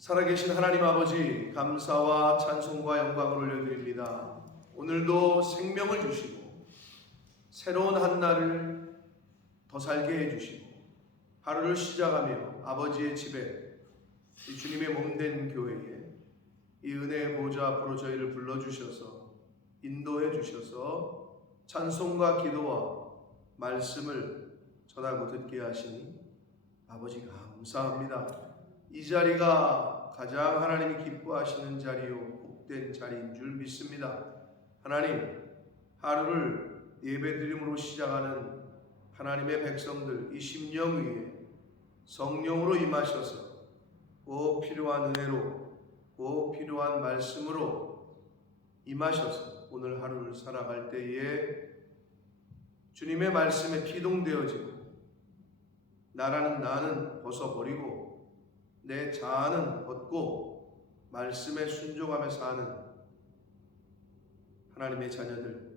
살아계신 하나님 아버지, 감사와 찬송과 영광을 올려드립니다. 오늘도 생명을 주시고 새로운 한 날을 더 살게 해주시고 하루를 시작하며 아버지의 집에, 이 주님의 몸된 교회에 이 은혜의 보좌 앞으로 저희를 불러주셔서 인도해 주셔서 찬송과 기도와 말씀을 전하고 듣게 하시니 아버지 감사합니다. 이 자리가 가장 하나님이 기뻐하시는 자리요 복된 자리인 줄 믿습니다. 하나님, 하루를 예배드림으로 시작하는 하나님의 백성들, 이 심령 위에 성령으로 임하셔서 꼭 필요한 은혜로, 꼭 필요한 말씀으로 임하셔서 오늘 하루를 살아갈 때에 주님의 말씀에 피동되어지고 나라는 나는 벗어버리고 내 자아는 벗고 말씀에 순종하며 사는 하나님의 자녀들,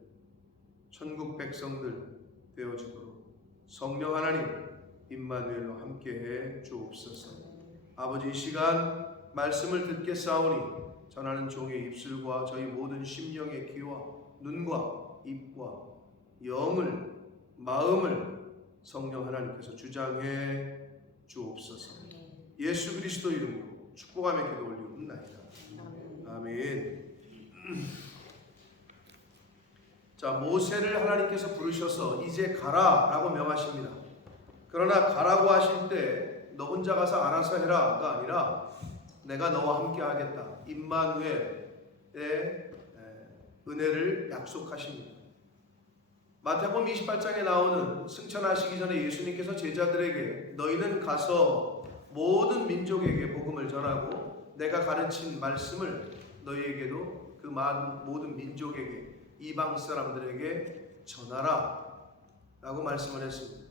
천국 백성들 되어주도록 성령 하나님 임마누엘로 함께해 주옵소서. 아버지, 이 시간 말씀을 듣겠사오니 전하는 종의 입술과 저희 모든 심령의 귀와 눈과 입과 영을, 마음을 성령 하나님께서 주장해 주옵소서. 예수 그리스도 이름으로 축복하며 기도 올리옵나이다. 아멘. 자, 모세를 하나님께서 부르셔서 이제 가라라고 명하십니다. 그러나 가라고 하실 때 너 혼자 가서 알아서 해라가 아니라 내가 너와 함께 하겠다, 임마누엘의 은혜를 약속하십니다. 마태복음 28장에 나오는 승천하시기 전에 예수님께서 제자들에게 너희는 가서 모든 민족에게 복음을 전하고 내가 가르친 말씀을 너희에게도 그 모든 민족에게, 이방 사람들에게 전하라 라고 말씀을 했습니다.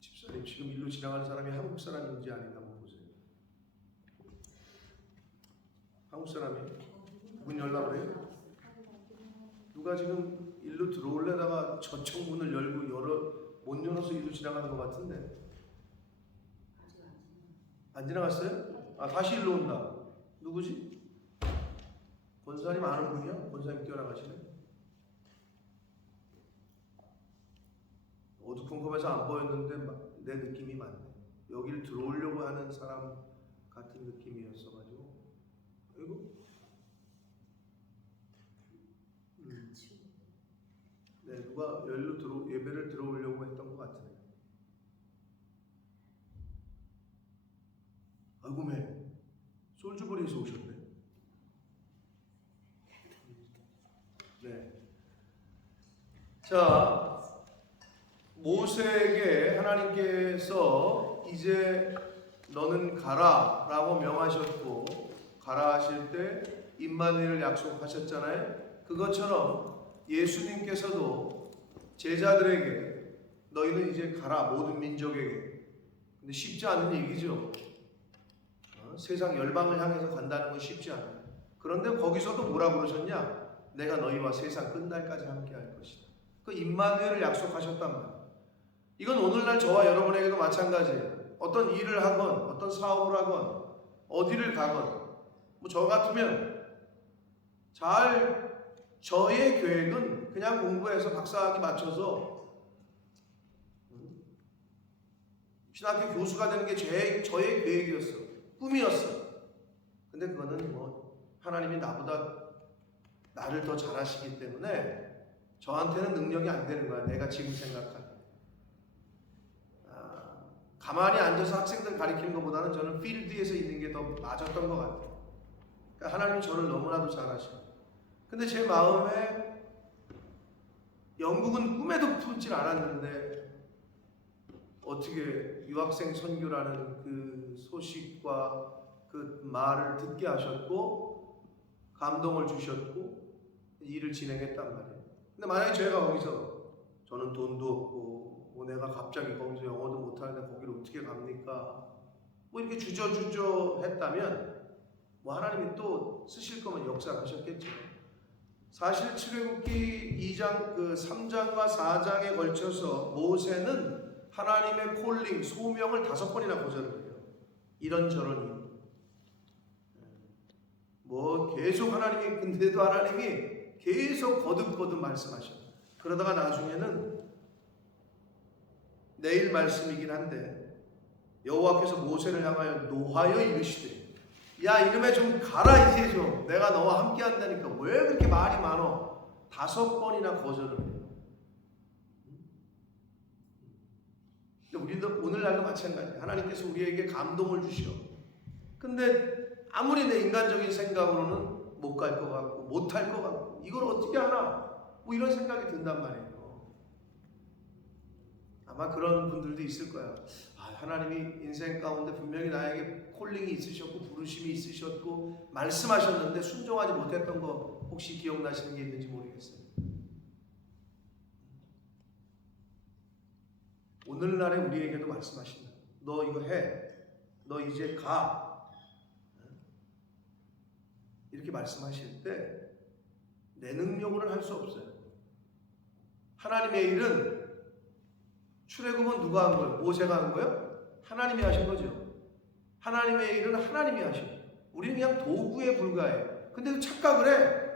집사님, 지금 일로 지나가는 사람이 한국 사람인지 아닌가 한번 보세요. 한국 사람이 문 열라고 그래요? 누가 지금 일로 들어오려다가 저쪽 문을 열고 못 열어서 일로 지나가는 것 같은데. 안 지나갔어요? 아, 다시 일로 온다. 누구지? 권사님 아는 분이야? 권사님 뛰어나가시네. 어두컴컴해서 안 보였는데 내 느낌이 맞네. 여기를 들어오려고 하는 사람 같은 느낌이었어가지고. 아이고. 네, 누가 열로 예배를 들어오려고 했던 것 같으네요. 아이고, 매 솔주버리에서 오셨네. 네. 자, 모세에게 하나님께서 이제 너는 가라 라고 명하셨고, 가라 하실 때 임마누엘을 약속하셨잖아요. 그것처럼 예수님께서도 제자들에게 너희는 이제 가라, 모든 민족에게. 근데 쉽지 않은 얘기죠. 세상 열방을 향해서 간다는 건 쉽지 않아요. 그런데 거기서도 뭐라고 그러셨냐? 내가 너희와 세상 끝날까지 함께 할 것이다. 그 임마누엘을 약속하셨단 말이에요. 이건 오늘날 저와 여러분에게도 마찬가지예요. 어떤 일을 하건, 어떤 사업을 하건, 어디를 가건, 저 같으면 저의 계획은 그냥 공부해서 박사학위 맞춰서 신학교 교수가 되는 게 저의 계획이었어. 꿈이었어. 근데 그거는 하나님이 나를 더 잘하시기 때문에 저한테는 능력이 안 되는 거야. 내가 지금 생각하는. 가만히 앉아서 학생들 가르치는 것보다는 저는 필드에서 있는 게 더 맞았던 것 같아요. 그러니까 하나님이 저를 너무나도 잘하셔. 근데 제 마음에 영국은 꿈에도 품질 않았는데 어떻게 유학생 선교라는 그 소식과 그 말을 듣게 하셨고 감동을 주셨고 일을 진행했단 말이에요. 근데 만약에 저희가 거기서 저는 돈도 없고 내가 갑자기 거기서 영어도 못하는데 거기를 어떻게 갑니까? 이렇게 주저주저 했다면 하나님이 또 쓰실 거면 역사를 하셨겠죠. 사실 출애굽기 2장 3장과 4장에 걸쳐서 모세는 하나님의 콜링, 소명을 5번이나 거절을 해요. 이런저런 뭐 계속 하나님이, 근데도 하나님이 계속 거듭거듭 말씀하셔. 그러다가 나중에는 내일 말씀이긴 한데 여호와께서 모세를 향하여 노하여 이르시되, 야 이놈에 좀 가라, 이제 좀 내가 너와 함께 한다니까 왜 그렇게 말이 많어. 5번이나 거절을 해요. 우리도 오늘날도 마찬가지예요. 하나님께서 우리에게 감동을 주셔. 근데 아무리 내 인간적인 생각으로는 못 갈 것 같고 못할 것 같고 이걸 어떻게 하나 뭐 이런 생각이 든단 말이에요. 아마 그런 분들도 있을 거야. 하나님이 인생 가운데 분명히 나에게 콜링이 있으셨고 부르심이 있으셨고 말씀하셨는데 순종하지 못했던 거 혹시 기억나시는 게 있는지 모르겠어요. 오늘날에 우리에게도 말씀하신다. 너 이거 해. 너 이제 가. 이렇게 말씀하실 때 내 능력으로는 할 수 없어요. 하나님의 일은, 출애굽은 누가 한 거예요? 모세가 한 거예요? 하나님이 하신 거죠. 하나님의 일은 하나님이 하셔. 우리는 그냥 도구에 불과해. 근데 착각을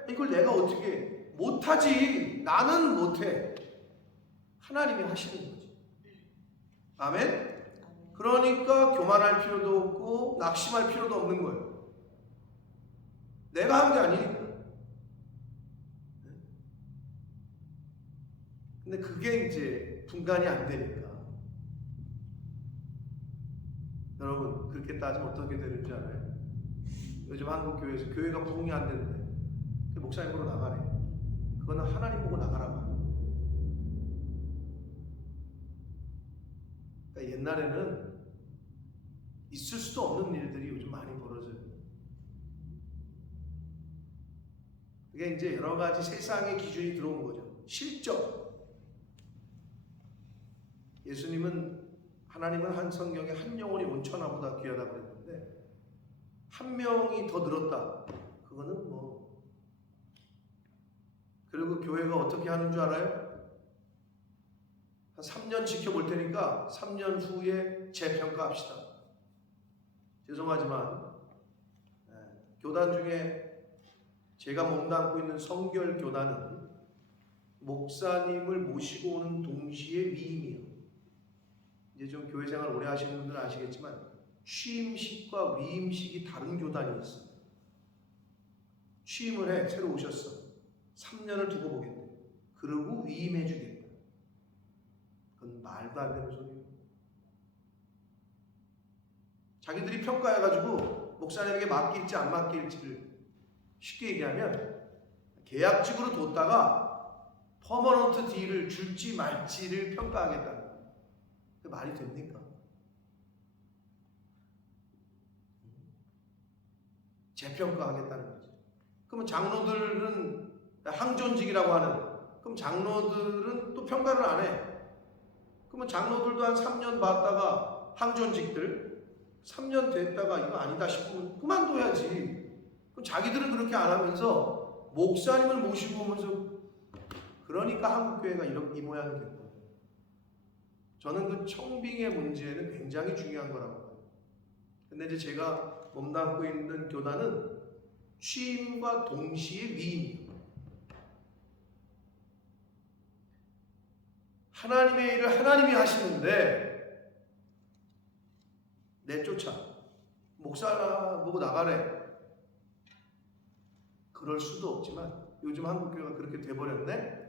해. 이걸 내가 어떻게 해? 못하지. 나는 못해. 하나님이 하시는 거지. 아멘? 그러니까 교만할 필요도 없고 낙심할 필요도 없는 거예요. 내가 한 게 아니니까. 근데 그게 이제 분간이 안 되니까. 여러분, 그렇게 따지면 어떻게 되는 줄 알아요? 요즘 한국 교회에서 교회가 부흥이 안 되는데 목사님 보러 나가래. 그거는 하나님 보고 나가라고. 그러니까 옛날에는 있을 수도 없는 일들이 요즘 많이 벌어져요. 그게 이제 여러 가지 세상의 기준이 들어온 거죠. 실적. 하나님은 한 성경에 한 영혼이 온천하보다 귀하다 그랬는데 한 명이 더 늘었다. 그거는 뭐. 그리고 교회가 어떻게 하는 줄 알아요? 한 3년 지켜볼 테니까 3년 후에 재평가합시다. 죄송하지만 교단 중에 제가 몸담고 있는 성결 교단은 목사님을 모시고 오는 동시에 위임이에요. 이제 좀 교회 생활 오래 하시는 분들은 아시겠지만 취임식과 위임식이 다른 교단이 있어요. 취임을 해. 새로 오셨어. 3년을 두고 보겠대. 그러고 위임해 주겠다. 그건 말도 안 되는 소리예요. 자기들이 평가해가지고 목사님에게 맡길지 안 맡길지를 쉽게 얘기하면 계약직으로 뒀다가 퍼머넌트 딜을 줄지 말지를 평가하겠다. 그 말이 됩니까? 재평가하겠다는 거죠. 그러면 장로들은 항존직이라고 하는, 그럼 장로들은 또 평가를 안 해. 그러면 장로들도 한 3년 봤다가 항존직들 3년 됐다가 이거 아니다 싶으면 그만둬야지. 그럼 자기들은 그렇게 안 하면서 목사님을 모시고 오면서, 그러니까 한국교회가 이 모양이 된 거예요. 저는 그 청빙의 문제는 굉장히 중요한 거라고 봐요. 근데 이제 제가 몸담고 있는 교단은 취임과 동시에 위임이에요. 하나님의 일을 하나님이 하시는데 내쫓아. 목사 보고 나가래. 그럴 수도 없지만 요즘 한국교회가 그렇게 돼버렸네.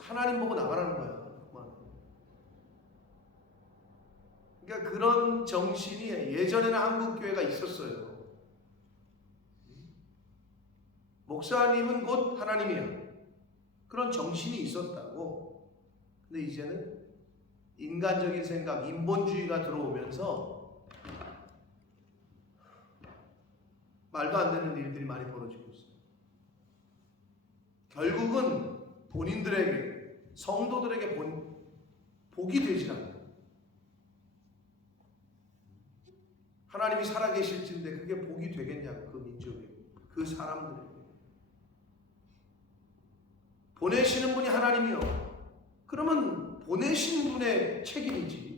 하나님 보고 나가라는 거야. 그러니까 그런 정신이 예전에는 한국교회가 있었어요. 목사님은 곧 하나님이야. 그런 정신이 있었다고. 근데 이제는 인간적인 생각, 인본주의가 들어오면서 말도 안 되는 일들이 많이 벌어지고 있어요. 결국은 본인들에게, 성도들에게 복이 되질 않아요. 하나님이 살아계실진데 그게 복이 되겠냐고, 그 민족에, 그 사람들에게. 보내시는 분이 하나님이요. 그러면 보내신 분의 책임이지.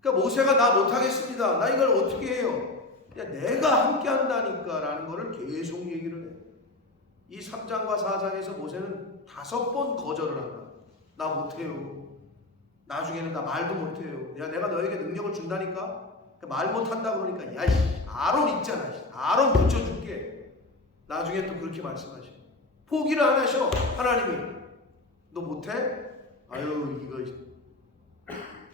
그러니까 모세가 나 못하겠습니다. 나 이걸 어떻게 해요? 야, 내가 함께 한다니까 라는 거를 계속 얘기를 해. 이 3장과 4장에서 모세는 5번 거절을 한다. 나 못해요. 나중에는 나 말도 못해요. 야, 내가 너에게 능력을 준다니까? 말 못한다 그러니까 야, 아론 있잖아. 아론 붙여줄게. 나중에 또 그렇게 말씀하셔. 포기를 안 하셔. 하나님이. 너 못해? 아유, 이거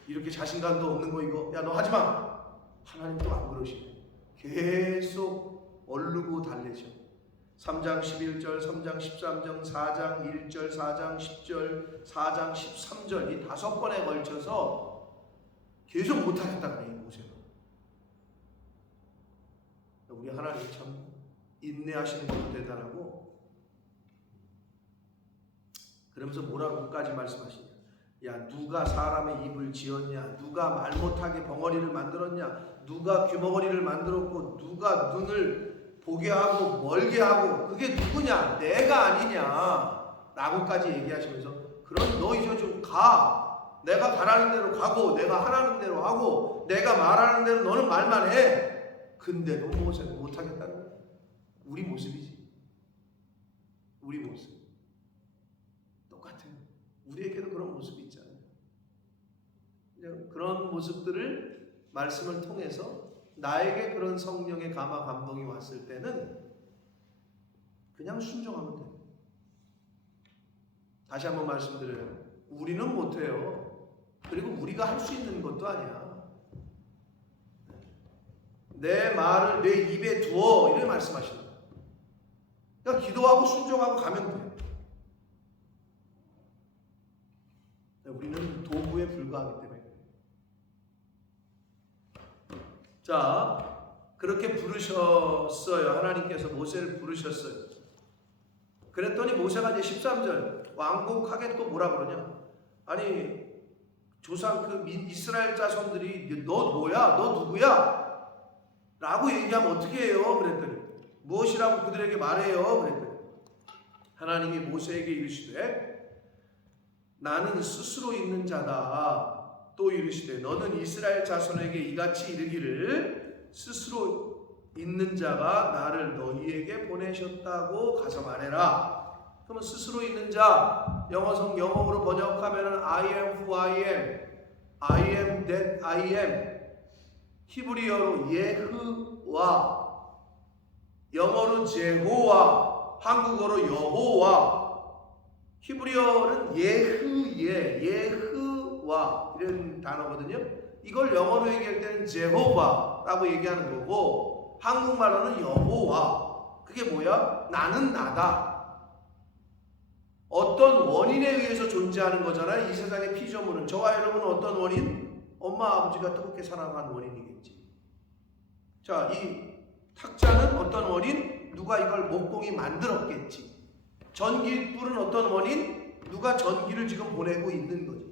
이렇게 자신감도 없는 거 이거. 야, 너 하지마. 하나님 또 안 그러시네. 계속 얼르고 달래셔. 3장 11절, 3장 13절, 4장 1절, 4장 10절, 4장 13절 이 5번에 걸쳐서 계속 못하겠다 그래, 이 모세가. 우리 하나님 참 인내하시는 것도 대단하고, 그러면서 뭐라고까지 말씀하시냐. 야, 누가 사람의 입을 지었냐? 누가 말 못하게 벙어리를 만들었냐? 누가 귀머거리를 만들었고 누가 눈을 보게 하고 멀게 하고 그게 누구냐? 내가 아니냐? 라고까지 얘기하시면서 그럼 너 이제 좀 가. 내가 가라는 대로 가고 내가 하라는 대로 하고 내가 말하는 대로 너는 말만 해. 근데도 모세는 못하겠다는 거야. 우리 모습이지. 우리 모습 똑같아요. 우리에게도 그런 모습이 있잖아요. 그런 모습들을 말씀을 통해서 나에게 그런 성령의 감화 감동이 왔을 때는 그냥 순종하면 돼요. 다시 한번 말씀드려요. 우리는 못해요. 그리고 우리가 할 수 있는 것도 아니야. 내 말을 내 입에 두어 이렇게 말씀하시는 거예요. 그러니까 기도하고 순종하고 가면 돼. 우리는 도구에 불과하기 때문에. 자, 그렇게 부르셨어요. 하나님께서 모세를 부르셨어요. 그랬더니 모세가 이제 13절 완곡하게 또 뭐라 그러냐. 아니 조상 그 이스라엘 자손들이 너 뭐야? 너 누구야? 라고 얘기하면 어떻게 해요? 그랬더니 무엇이라고 그들에게 말해요? 그랬더니 하나님이 모세에게 이르시되 나는 스스로 있는 자다. 또 이르시되 너는 이스라엘 자손에게 이같이 이르기를 스스로 있는 자가 나를 너희에게 보내셨다고 가서 말해라. 그러면 스스로 있는 자 영어로 번역하면 I am who I am, I am that I am. 히브리어로 예흐와, 영어로 제호와, 한국어로 여호와. 히브리어는 예흐와 이런 단어거든요. 이걸 영어로 얘기할 때는 제호바라고 얘기하는 거고 한국말로는 여호와. 그게 뭐야? 나는 나다. 어떤 원인에 의해서 존재하는 거잖아요. 이 세상의 피조물은. 저와 여러분은 어떤 원인? 엄마 아버지가 뜨겁게 사랑한 원인이겠지. 자, 이 탁자는 어떤 원인? 누가 이걸 목공이 만들었겠지. 전기불은 어떤 원인? 누가 전기를 지금 보내고 있는 거지.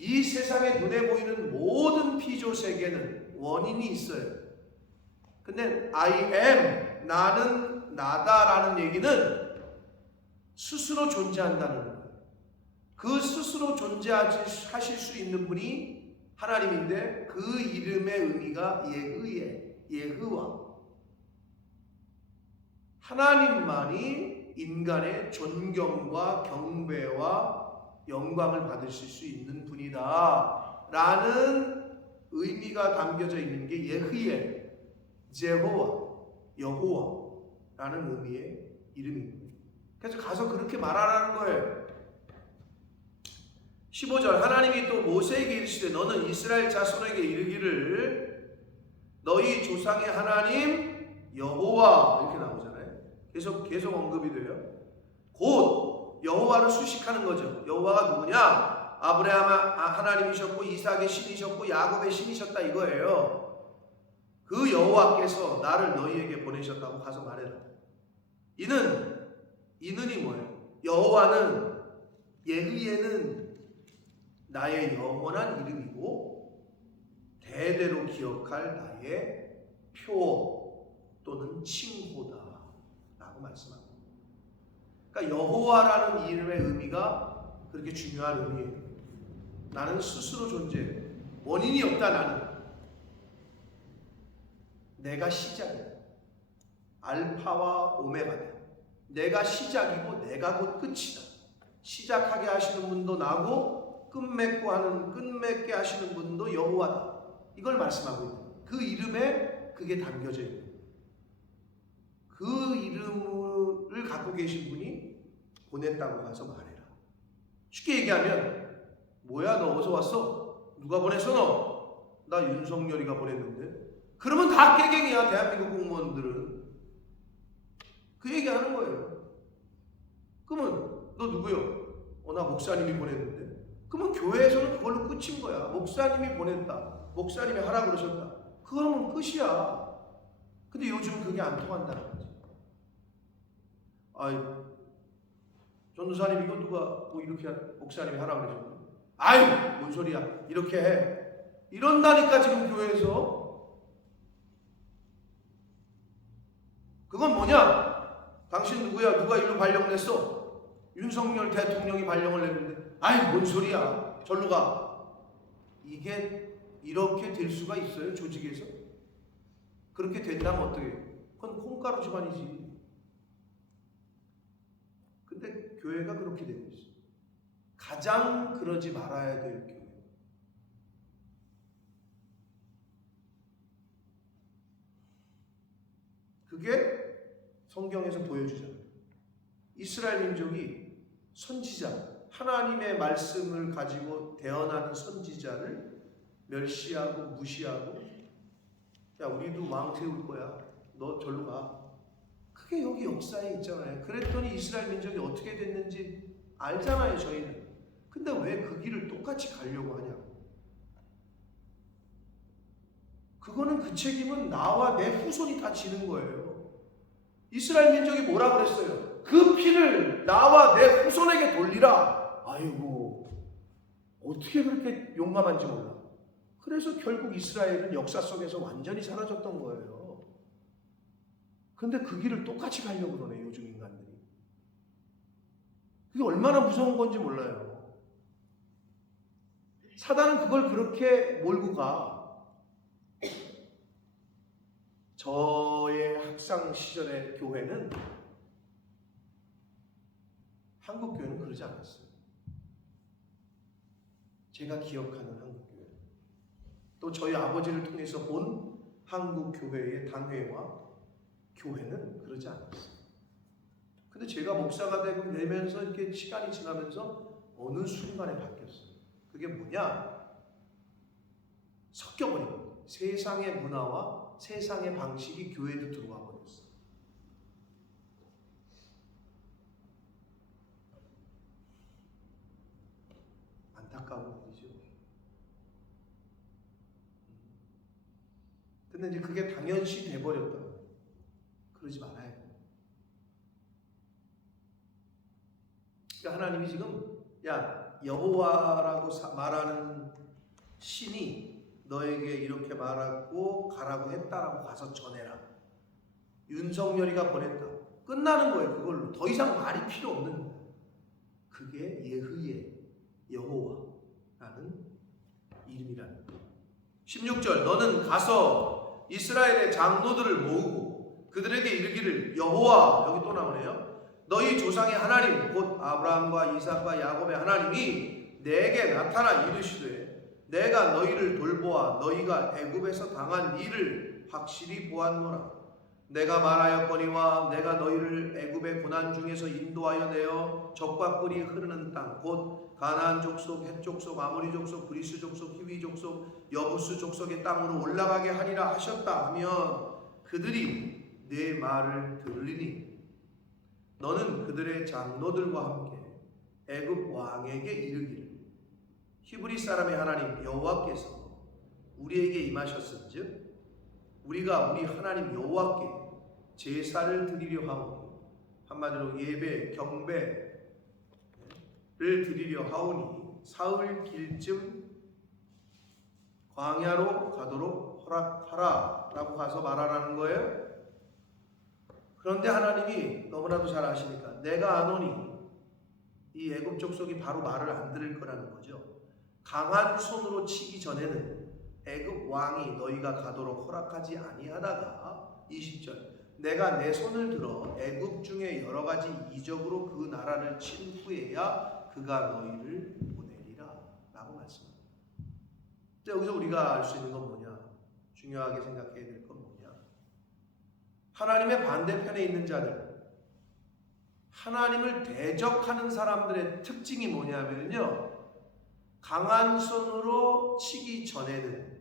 이 세상에 눈에 보이는 모든 피조 세계는 원인이 있어요. 근데 I am, 나는 나다라는 얘기는 스스로 존재한다는 거예요. 그 스스로 존재하실 수 있는 분이 하나님인데 그 이름의 의미가 예흐와. 하나님만이 인간의 존경과 경배와 영광을 받으실 수 있는 분이다 라는 의미가 담겨져 있는 게 예흐예, 제호와, 여호와라는 의미의 이름입니다. 그래서 가서 그렇게 말하라는 거예요. 15절 하나님이 또 모세에게 이르시되 너는 이스라엘 자손에게 이르기를 너희 조상의 하나님 여호와 이렇게 나오잖아요. 계속 언급이 돼요. 곧 여호와를 수식하는 거죠. 여호와가 누구냐? 아브라함 하나님이셨고 이삭의 신이셨고 야곱의 신이셨다 이거예요. 그 여호와께서 나를 너희에게 보내셨다고 가서 말해라. 이는이 뭐예요? 여호와는 예흐예는 나의 영원한 이름이고 대대로 기억할 나의 표 또는 칭호다 라고 말씀합니다. 그러니까 여호와라는 이름의 의미가 그렇게 중요한 의미예요. 나는 스스로 존재해. 원인이 없다. 나는. 내가 시작이야. 알파와 오메가다. 내가 시작이고 내가 곧 끝이다. 시작하게 하시는 분도 나고 끝맺게 하시는 분도 여호와다. 이걸 말씀하고 있는 거예요. 그 이름에 그게 담겨져 있는 거예요. 그 이름을 갖고 계신 분이 보냈다고 가서 말해라. 쉽게 얘기하면 뭐야 너 어디서 왔어? 누가 보냈어 너? 나 윤석열이가 보냈는데. 그러면 다 깨갱이야. 대한민국 공무원들은. 그 얘기하는 거예요. 그러면 너 누구요? 나 목사님이 보냈는데. 그러면 교회에서는 그걸로 끝인 거야. 목사님이 보냈다. 목사님이 하라 그러셨다. 그거는 끝이야. 근데 요즘 그게 안 통한다는 거지. 아이, 전도사님 이거 누가 뭐 이렇게 목사님이 하라 그러셨나? 아이, 뭔 소리야. 이렇게 해. 이런다니까 지금 교회에서. 그건 뭐냐? 당신 누구야? 누가 일로 발령냈어? 윤석열 대통령이 발령을 냈는데 아이 뭔 소리야. 절로 가. 이게 이렇게 될 수가 있어요? 조직에서? 그렇게 된다면 어떻게 해요? 그건 콩가루 집안이지. 근데 교회가 그렇게 되고 있어요. 가장 그러지 말아야 될 교회. 그게 성경에서 보여주잖아요. 이스라엘 민족이 선지자, 하나님의 말씀을 가지고 대언하는 선지자를 멸시하고 무시하고 야 우리도 왕 세울 거야. 너 절로 가. 그게 여기 역사에 있잖아요. 그랬더니 이스라엘 민족이 어떻게 됐는지 알잖아요 저희는. 근데 왜 그 길을 똑같이 가려고 하냐고. 그거는 그 책임은 나와 내 후손이 다 지는 거예요. 이스라엘 민족이 뭐라 그랬어요? 그 피를 나와 내 후손에게 돌리라. 아이고 어떻게 그렇게 용감한지 몰라. 그래서 결국 이스라엘은 역사 속에서 완전히 사라졌던 거예요. 근데 그 길을 똑같이 가려고 그러네 요즘 인간들이. 그게 얼마나 무서운 건지 몰라요. 사단은 그걸 그렇게 몰고 가. 저의 학창 시절의 교회는 한국 교회는 그러지 않았어요. 제가 기억하는 한국 교회. 또 저희 아버지를 통해서 본 한국 교회의 당회와 교회는 그러지 않았어요. 근데 제가 목사가 되면서 이렇게 시간이 지나면서 어느 순간에 바뀌었어요. 그게 뭐냐? 섞여버린 거예요. 세상의 문화와 세상의 방식이 교회도 들어와 버렸어요. 안타까운 일이죠. 근데 이제 그게 당연시 돼버렸다. 그러지 말아야 돼요. 그러니까 하나님이 지금 야 여호와라고 말하는 신이 너에게 이렇게 말하고 가라고 했다라고 가서 전해라. 윤석열이가 보냈다. 끝나는 거예요. 그걸로. 더 이상 말이 필요 없는 거예요. 그게 예흐예 여호와라는 이름이라는 거예요. 16절 너는 가서 이스라엘의 장로들을 모으고 그들에게 이르기를 여호와 여기 또 나오네요. 너희 조상의 하나님 곧 아브라함과 이삭과 야곱의 하나님이 내게 나타나 이르시되 내가 너희를 돌보아 너희가 애굽에서 당한 일을 확실히 보았노라. 내가 말하였거니와 내가 너희를 애굽의 고난 중에서 인도하여 내어 젖과 꿀이 흐르는 땅 곧 가나안 족속, 헷 족속, 아모리 족속, 브리스 족속, 히위 족속, 여부스 족속의 땅으로 올라가게 하리라 하셨다 하면 그들이 내 말을 들으리니 너는 그들의 장로들과 함께 애굽 왕에게 이르기를 히브리 사람의 하나님 여호와께서 우리에게 임하셨은즉 우리가 우리 하나님 여호와께 제사를 드리려 하오니 한마디로 예배 경배를 드리려 하오니 사흘 길쯤 광야로 가도록 허락하라 라고 가서 말하라는 거예요. 그런데 하나님이 너무나도 잘 아시니까 내가 안 오니 이 애굽 족속이 바로 말을 안 들을 거라는 거죠. 강한 손으로 치기 전에는 애굽 왕이 너희가 가도록 허락하지 아니하다가 20절 내가 내 손을 들어 애굽 중에 여러 가지 이적으로 그 나라를 친 후에야 그가 너희를 보내리라 라고 말씀합니다. 여기서 우리가 알 수 있는 건 뭐냐? 중요하게 생각해야 될 건 뭐냐? 하나님의 반대편에 있는 자들, 하나님을 대적하는 사람들의 특징이 뭐냐면요, 강한 손으로 치기 전에는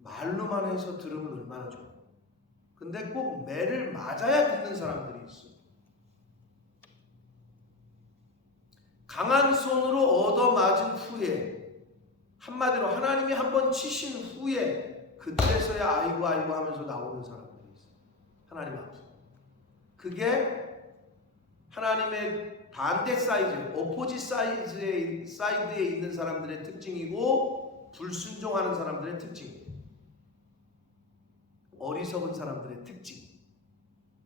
말로만 해서 들으면 얼마나 좋아. 근데 꼭 매를 맞아야 듣는 사람들이 있어. 강한 손으로 얻어맞은 후에, 한마디로 하나님이 한번 치신 후에 그때서야 아이고 하면서 나오는 사람들이 있어. 하나님 앞에. 그게 하나님의 반대 사이즈, 오포지 사이드에 있는 사람들의 특징이고 불순종하는 사람들의 특징, 어리석은 사람들의 특징.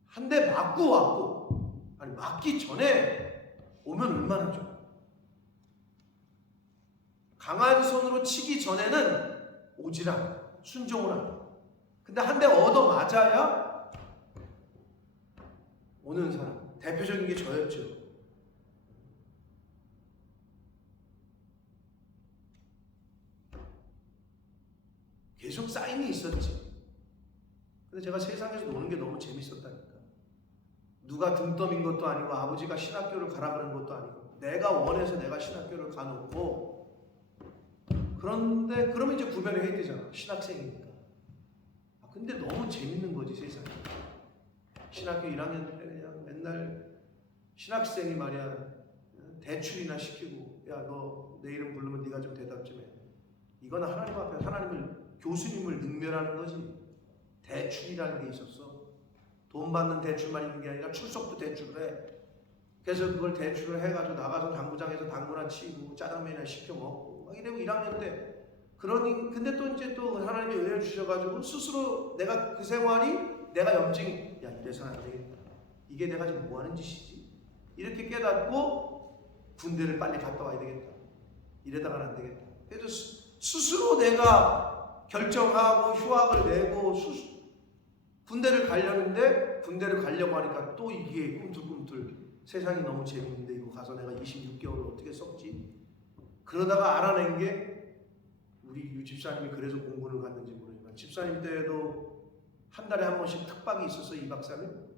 한 대 맞고 왔고, 아니 맞기 전에 오면 얼마나 좋아. 강한 손으로 치기 전에는 오질 않아. 순종을 안 해. 근데 한 대 얻어 맞아야 오는 사람. 대표적인 게 저였죠. 계속 사인이 있었지. 근데 제가 세상에서 노는 게 너무 재밌었다니까. 누가 등 떠민 것도 아니고 아버지가 신학교를 가라 그런 것도 아니고 내가 원해서 내가 신학교를 가놓고, 그런데 그러면 이제 구별을 해야 되잖아. 신학생이니까. 근데 너무 재밌는 거지 세상에. 신학교 1학년 때 그냥 맨날 신학생이 말이야 대출이나 시키고, 야 너 내 이름 부르면 네가 좀 대답 좀 해. 이건 하나님 앞에 하나님을, 교수님을 능멸하는 거지. 대출이라는 게 있었어. 돈 받는 대출만 있는 게 아니라 출석도 대출을 해. 그래서 그걸 대출을 해가지고 나가서 당구장에서 당구나 치고 짜장면이나 시켜 먹고 막 이러고 1학년 때. 그러니 근데 또 이제 또 하나님이 은혜를 주셔가지고 스스로 내가 그 생활이 내가 염증이, 야 이래서는 안 되겠다. 이게 내가 지금 뭐 하는 짓이지? 이렇게 깨닫고 군대를 빨리 갔다 와야 되겠다. 이래다가는 안 되겠다. 그래서 스스로 내가 결정하고 휴학을 내고 군대를 가려는데, 군대를 가려고 하니까 또 이게 꿈틀꿈틀 세상이 너무 재밌는데 이거 가서 내가 26개월을 어떻게 썩지? 그러다가 알아낸 게, 우리 집사님이 그래서 공군을 갔는지 모르지만 집사님 때에도 한 달에 한 번씩 특박이 있었어. 2박 3일.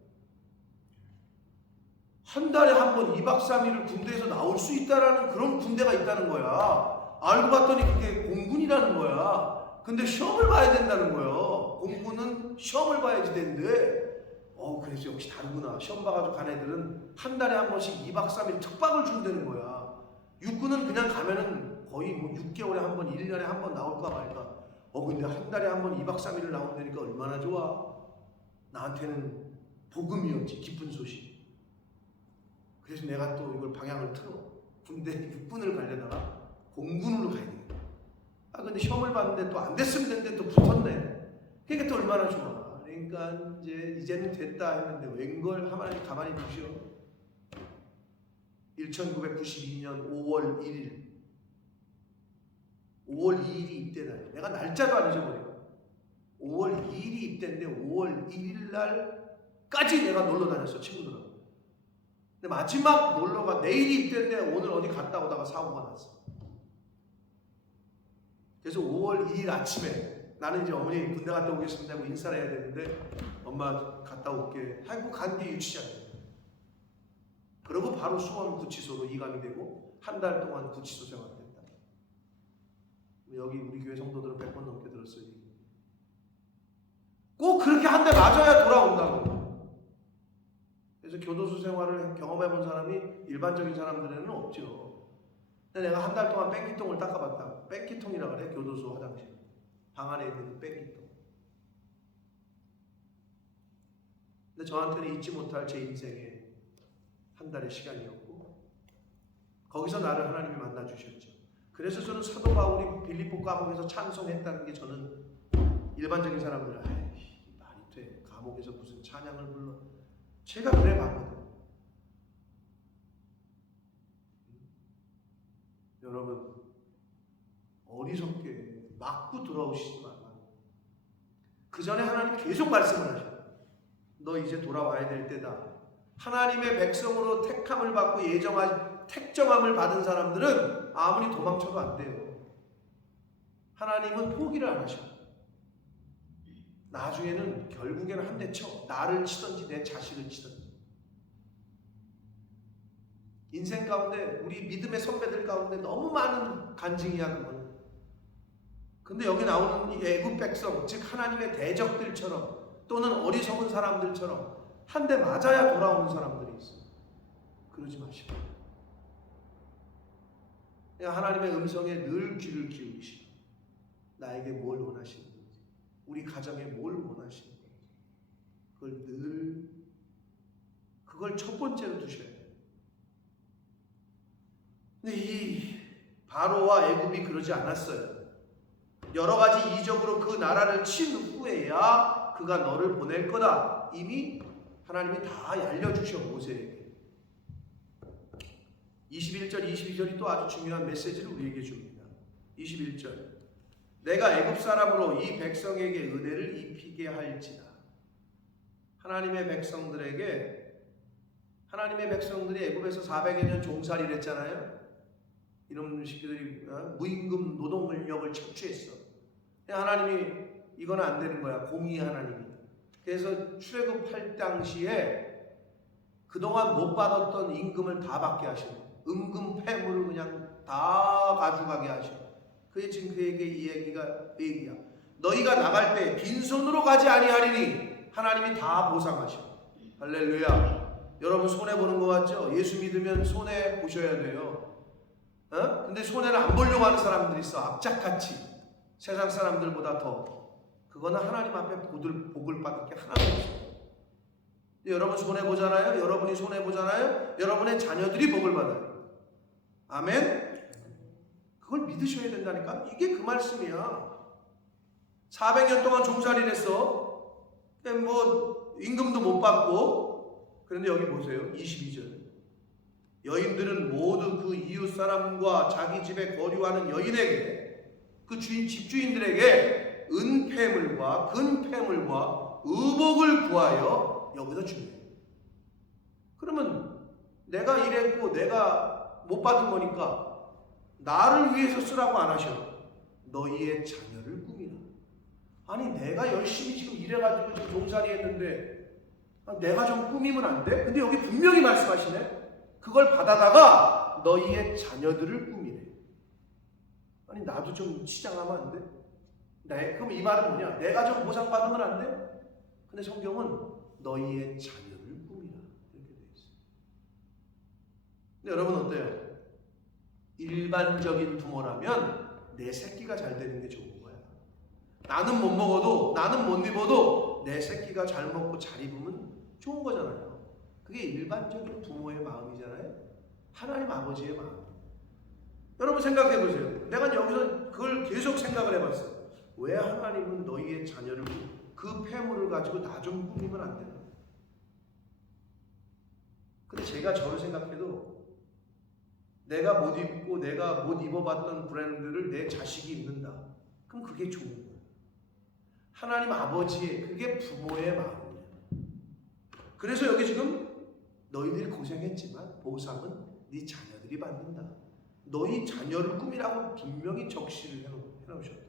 한 달에 한 번 2박 3일을 군대에서 나올 수 있다라는 그런 군대가 있다는 거야. 알고 봤더니 그게 공군이라는 거야. 근데 시험을 봐야 된다는 거예요. 공군은 시험을 봐야지 되는데, 그래서 역시 다르구나. 시험 봐가지고 간 애들은 한 달에 한 번씩 2박 3일 특박을 준다는 거야. 육군은 그냥 가면은 거의 뭐 6개월에 한 번, 1년에 한 번 나올까 말까. 근데 한 달에 한 번 2박 3일을 나온다니까 얼마나 좋아. 나한테는 복음이었지, 기쁜 소식. 그래서 내가 또 이걸 방향을 틀어. 군대 육군을 가려다가 공군으로 가야 되겠다. 근데 시험을 봤는데 또 안 됐으면 됐는데 또 붙었네. 그러니까 또 얼마나 좋아. 그러니까 이제는 됐다 했는데 웬걸 하나님 가만히 보시오. 1992년 5월 1일 5월 2일이 입대다. 내가 날짜도 안 잊어버려. 5월 2일이 입대인데 5월 1일 날까지 내가 놀러 다녔어, 친구들하고. 근데 마지막 놀러가 내일이 입대인데 오늘 어디 갔다 오다가 사고가 났어. 그래서 5월 2일 아침에 나는 이제 어머니 군대 갔다 오겠습니다 하고 인사를 해야 되는데, 엄마 갔다 올게 하고 간 게 유치장이에요. 그리고 바로 수원 구치소로 이감이 되고 한 달 동안 구치소 생활을 했다. 여기 우리 교회 성도들은 100번 넘게 들었어요. 꼭 그렇게 한 대 맞아야 돌아온다고. 그래서 교도소 생활을 경험해본 사람이 일반적인 사람들에는 없죠. 근데 내가 한 달 동안 뺑기통을 닦아봤다. 뺑기통이라고 그래, 교도소 화장실. 방 안에 있는 그 뺑기통. 근데 저한테는 잊지 못할 제 인생의 한 달의 시간이었고, 거기서 나를 하나님이 만나 주셨죠. 그래서 저는 사도 바울이 빌립보 감옥에서 찬송했다는 게, 저는 일반적인 사람들은 말이 돼, 감옥에서 무슨 찬양을 불러. 제가 그래 봤거든. 여러분, 어리석게 맞고 돌아오시지 말라. 그 전에 하나님 계속 말씀을 하셔요. 너 이제 돌아와야 될 때다. 하나님의 백성으로 택함을 받고 택정함을 받은 사람들은 아무리 도망쳐도 안 돼요. 하나님은 포기를 안 하셔. 나중에는 결국에는 한 대 쳐. 나를 치든지 내 자식을 치든지. 인생 가운데 우리 믿음의 선배들 가운데 너무 많은 간증이야 그거는. 근데 여기 나오는 이 애국 백성, 즉 하나님의 대적들처럼 또는 어리석은 사람들처럼 한 대 맞아야 돌아오는 사람들이 있어요. 그러지 마시고 그냥 하나님의 음성에 늘 귀를 기울이시고 나에게 뭘 원하시는지, 우리 가정에 뭘 원하시는지 그걸 첫 번째로 두셔야 돼요. 근데 이 바로와 애굽이 그러지 않았어요. 여러 가지 이적으로 그 나라를 친 후에야 그가 너를 보낼 거다. 이미 하나님이 다 알려주셔 모세에게. 21절, 22절이 또 아주 중요한 메시지를 우리에게 줍니다. 21절, 내가 애굽 사람으로 이 백성에게 은혜를 입히게 할지다. 하나님의 백성들이 애굽에서 400여 년 종살이를 했잖아요. 이런 식구들이 무임금 노동력을 착취했어. 하나님이 이건 안 되는 거야. 공의 하나님이. 그래서 출애굽할 당시에 그동안 못 받았던 임금을 다 받게 하시고 은금 폐물을 그냥 다 가져가게 하시고. 그게 지금 그에게 이 얘기야. 너희가 나갈 때 빈손으로 가지 아니하리니 하나님이 다 보상하셔. 할렐루야. 여러분 손해보는 거 같죠? 예수 믿으면 손해 보셔야 돼요. 근데 손해를 안 보려고 하는 사람들이 있어. 악착같이 세상 사람들보다 더. 그거는 하나님 앞에 복을 받을 게 하나도 없어요. 여러분 손해보잖아요. 여러분이 손해보잖아요. 여러분의 자녀들이 복을 받아요. 아멘. 그걸 믿으셔야 된다니까. 이게 그 말씀이야. 400년 동안 종살이를 했어. 뭐 임금도 못 받고. 그런데 여기 보세요. 22절, 여인들은 모두 그 이웃 사람과 자기 집에 거류하는 여인에게, 그 집주인들에게 은폐물과 근폐물과 의복을 구하여 여기서 주네요. 그러면 내가 일했고 내가 못 받은 거니까 나를 위해서 쓰라고 안 하셔. 너희의 자녀를 꾸미라. 아니 내가 열심히 지금 일해가지고 지금 종살이 했는데 내가 좀 꾸미면 안 돼? 근데 여기 분명히 말씀하시네. 그걸 받아다가 너희의 자녀들을 꾸미래. 아니 나도 좀 치장하면 안 돼? 그럼 이 말은 뭐냐? 내가 좀 보상받으면 안 돼? 근데 성경은 너희의 자녀를 꾸미라 이렇게 되어 있어요. 근데 여러분 어때요? 일반적인 부모라면 내 새끼가 잘 되는 게 좋은 거야. 나는 못 먹어도, 나는 못 입어도 내 새끼가 잘 먹고 잘 입으면 좋은 거잖아요. 그게 일반적인 부모의 마음이잖아요. 하나님 아버지의 마음. 여러분 생각해 보세요. 내가 여기서 그걸 계속 생각을 해봤어요. 왜 하나님은 너희의 자녀를 그 폐물을 가지고 나 좀 꾸미면 안 되나? 근데 제가 저를 생각해도 내가 못 입고 내가 못 입어봤던 브랜드를 내 자식이 입는다. 그럼 그게 좋은 거예요. 하나님 아버지의, 그게 부모의 마음이에요. 그래서 여기 지금 너희들이 고생했지만 보상은 네 자녀들이 받는다. 너희 자녀를 꾸미라고 분명히 적시를 해놓으셨다.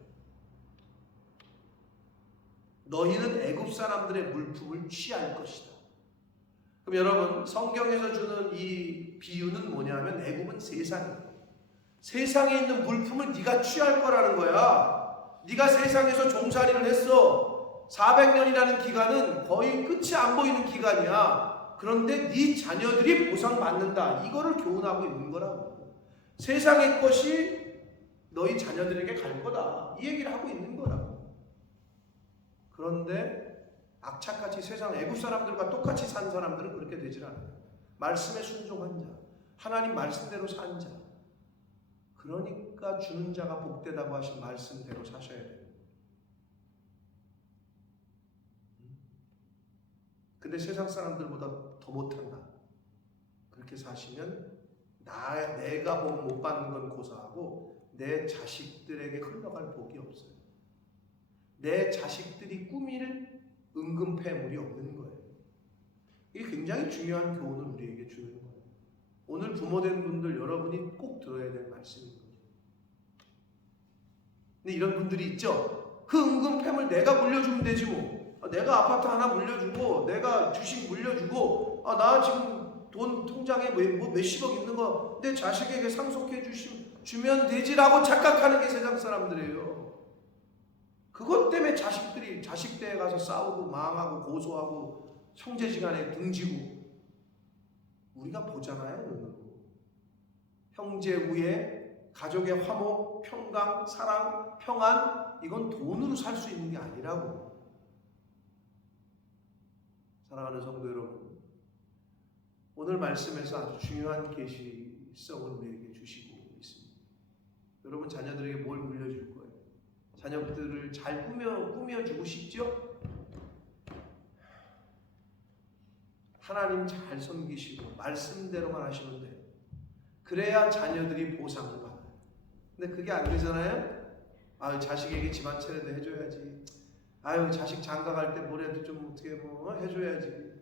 너희는 애굽 사람들의 물품을 취할 것이다. 그럼 여러분 성경에서 주는 이 비유는 뭐냐면 애굽은 세상이에요. 세상에 있는 물품을 네가 취할 거라는 거야. 네가 세상에서 종살이를 했어. 400년이라는 기간은 거의 끝이 안 보이는 기간이야. 그런데 네 자녀들이 보상받는다. 이거를 교훈하고 있는 거라고. 세상의 것이 너희 자녀들에게 갈 거다. 이 얘기를 하고 있는 거라고. 그런데 악착같이 세상 애국 사람들과 똑같이 산 사람들은 그렇게 되질 않아요. 말씀에 순종한 자, 하나님 말씀대로 산 자. 그러니까 주는 자가 복되다고 하신 말씀대로 사셔야 돼요. 근데 세상 사람들보다 더 못한다. 그렇게 사시면 내가 복 못 받는 건 고사하고 내 자식들에게 흘러갈 복이 없어요. 내 자식들이 꾸밀 은근패물이 없는 거예요. 이게 굉장히 중요한 교훈을 우리에게 주는 거예요. 오늘 부모된 분들 여러분이 꼭 들어야 될 말씀인 거예요. 근데 이런 분들이 있죠. 그 은근패물 내가 물려주면 되지 뭐. 내가 아파트 하나 물려주고 내가 주식 물려주고 나 지금 돈 통장에 몇십억 있는 거 내 자식에게 상속해 주면 되지라고 착각하는 게 세상 사람들이에요. 그것 때문에 자식대에 가서 싸우고 망하고 고소하고 형제지간에 등지고. 우리가 보잖아요. 눈으로. 형제 우애, 가족의 화목, 평강, 사랑, 평안, 이건 돈으로 살 수 있는 게 아니라고. 사랑하는 성도 여러분, 오늘 말씀에서 아주 중요한 계시성을 우리에게 주시고 있습니다. 여러분 자녀들에게 뭘 물려줄 거예요? 자녀들을 잘 꾸며주고 싶죠? 하나님 잘 섬기시고 말씀대로만 하시면 돼요. 그래야 자녀들이 보상을 받아요. 근데 그게 안 되잖아요? 자식에게 집안 차려도 해줘야지. 자식 장가 갈 때 뭐라도 좀 어떻게 해줘야지.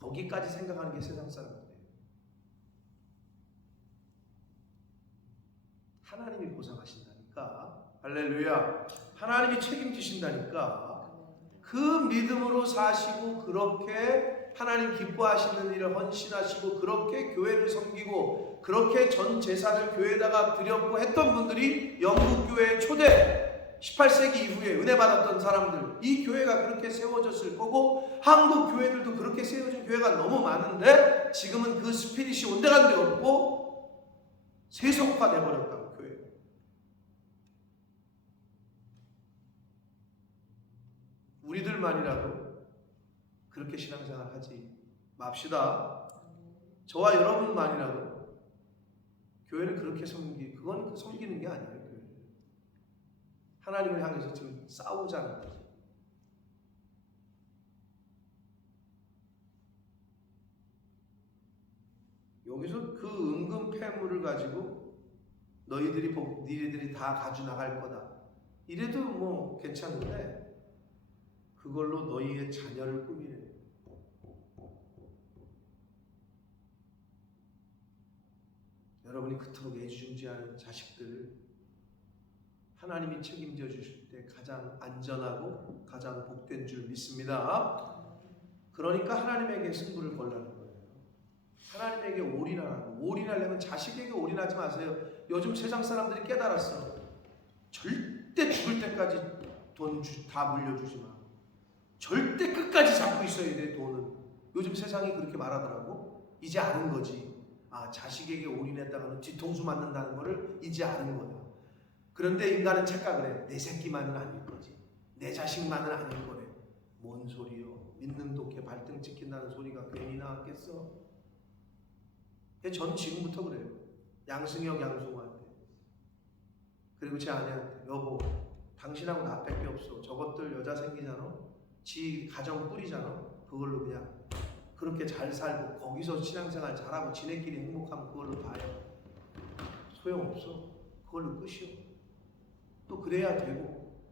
거기까지 생각하는 게 세상 사람들이에요. 하나님이 보상하신다니까. 할렐루야. 하나님이 책임지신다니까. 그 믿음으로 사시고 그렇게 하나님 기뻐하시는 일을 헌신하시고 그렇게 교회를 섬기고 그렇게 전 재산을 교회에다가 드렸고 했던 분들이 영국교회 초대 18세기 이후에 은혜 받았던 사람들, 이 교회가 그렇게 세워졌을 거고 한국 교회들도 그렇게 세워진 교회가 너무 많은데 지금은 그 스피릿이 온데간데 없고 세속화돼 버렸다고. 교회 우리들만이라도 그렇게 신앙생활 하지 맙시다. 저와 여러분만이라도 교회를 그렇게 그건 섬기는 게 아니에요. 하나님을 향해서 지금 싸우자는 거죠. 여기서 그 은근 폐물을 가지고 너희들이 다 가져 나갈 거다. 이래도 뭐 괜찮은데 그걸로 너희의 자녀를 꾸미네. 여러분이 그토록 애지중지하는 자식들 하나님이 책임져 주실 때 가장 안전하고 가장 복된 줄 믿습니다. 그러니까 하나님에게 승부를 걸라는 거예요. 하나님에게 올인하려면 자식에게 올인하지 마세요. 요즘 세상 사람들이 깨달았어. 절대 죽을 때까지 돈 다 물려주지 마. 절대 끝까지 잡고 있어야 돼. 돈은. 요즘 세상이 그렇게 말하더라고. 이제 아는 거지. 자식에게 올인했다가는 뒤통수 맞는다는 거를 이제 아는 거야. 그런데 인간은 착각을 해. 내 새끼만은 아닐 거지. 내 자식만은 아닐 거래. 뭔 소리요. 믿는 독해 발등 찍힌다는 소리가 괜히 나왔겠어. 전 지금부터 그래요. 양승혁 양승호한테 그리고 제 아내한테 여보 당신하고 나밖에 없어. 저것들 여자 생기잖아. 지 가정 꾸리잖아. 그걸로 그냥 그렇게 잘 살고 거기서 신앙생활 잘하고 지네끼리 행복하면 그걸로 다요. 소용없어. 그걸로 끝이요. 또 그래야 되고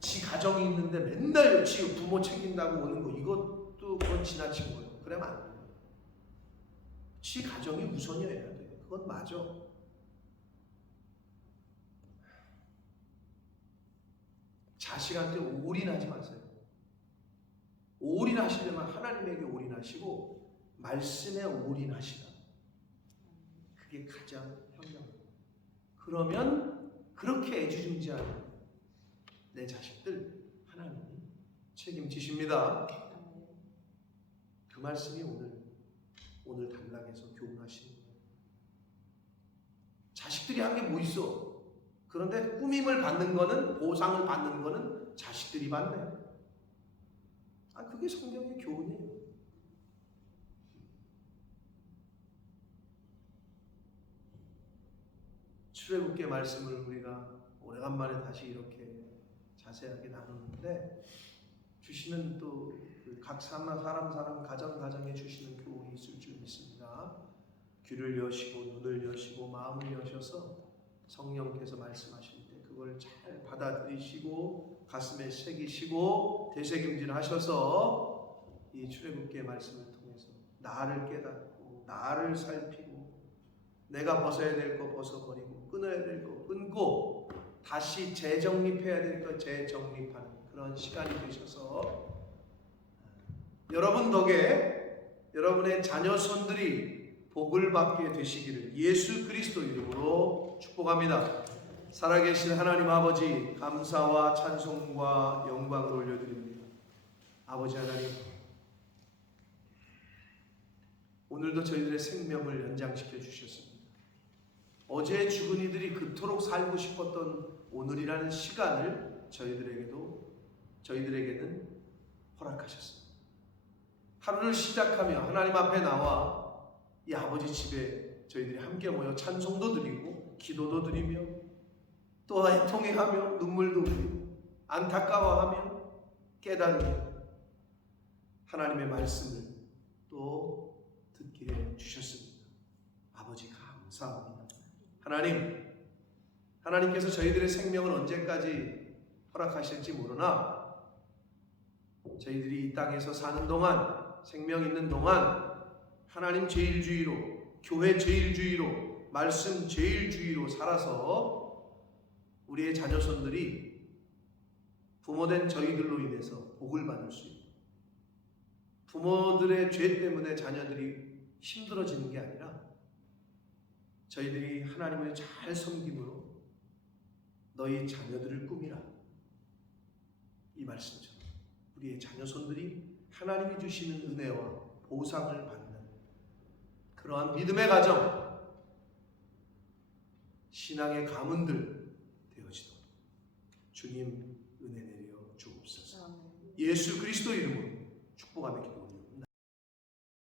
지 가정이 있는데 맨날 지 부모 챙긴다고 오는 거 이것도 그건 지나친 거예요. 그러면 안 돼요. 지 가정이 우선이어야 돼. 그건 맞아. 자식한테 올인하지 마세요. 올인하시려면 하나님에게 올인하시고 말씀에 올인하시라. 그게 가장 현명해요. 그러면 그렇게 애지중지하는 내 자식들 하나님이 책임지십니다. 그 말씀이 오늘 단락에서 교훈하시는 거예요. 자식들이 한 게 뭐 있어? 그런데 꾸밈을 받는 거는, 보상을 받는 거는 자식들이 받네. 그게 성경의 교훈이에요. 출애굽기 말씀을 우리가 오래간만에 다시 이렇게 잘 자세하게 나누는데 주시는 또 각 사람 가정에 주시는 교훈이 있을 줄 믿습니다. 귀를 여시고 눈을 여시고 마음을 여셔서 성령께서 말씀하실 때 그걸 잘 받아들이시고 가슴에 새기시고 되새김질 하셔서 이 출애굽기의 말씀을 통해서 나를 깨닫고 나를 살피고 내가 벗어야 될 거 벗어버리고 끊어야 될 거 끊고 다시 재정립해야 될 거 재정립하는 그런 시간이 되셔서 여러분 덕에 여러분의 자녀손들이 복을 받게 되시기를 예수 그리스도 이름으로 축복합니다. 살아계신 하나님 아버지 감사와 찬송과 영광을 올려드립니다. 아버지 하나님, 오늘도 저희들의 생명을 연장시켜 주셨습니다. 어제 죽은 이들이 그토록 살고 싶었던 오늘이라는 시간을 저희들에게는 허락하셨습니다. 하루를 시작하며 하나님 앞에 나와 이 아버지 집에 저희들이 함께 모여 찬송도 드리고 기도도 드리며 또 애통해하며 눈물도 흘리고 안타까워하며 깨달으며 하나님의 말씀을 또 듣게 해주셨습니다. 아버지 감사합니다. 하나님께서 저희들의 생명을 언제까지 허락하실지 모르나 저희들이 이 땅에서 사는 동안 생명 있는 동안 하나님 제일주의로 교회 제일주의로 말씀 제일주의로 살아서 우리의 자녀손들이 부모된 저희들로 인해서 복을 받을 수 있고 부모들의 죄 때문에 자녀들이 힘들어지는 게 아니라 저희들이 하나님을 잘 섬김으로 너희 자녀들을 꾸미라 이 말씀처럼 우리의 자녀손들이 하나님이 주시는 은혜와 보상을 받는 그러한 믿음의 가정, 신앙의 가문들 되어지도록 주님 은혜 내려 주옵소서. 예수 그리스도 이름으로 축복하며 기도합니다.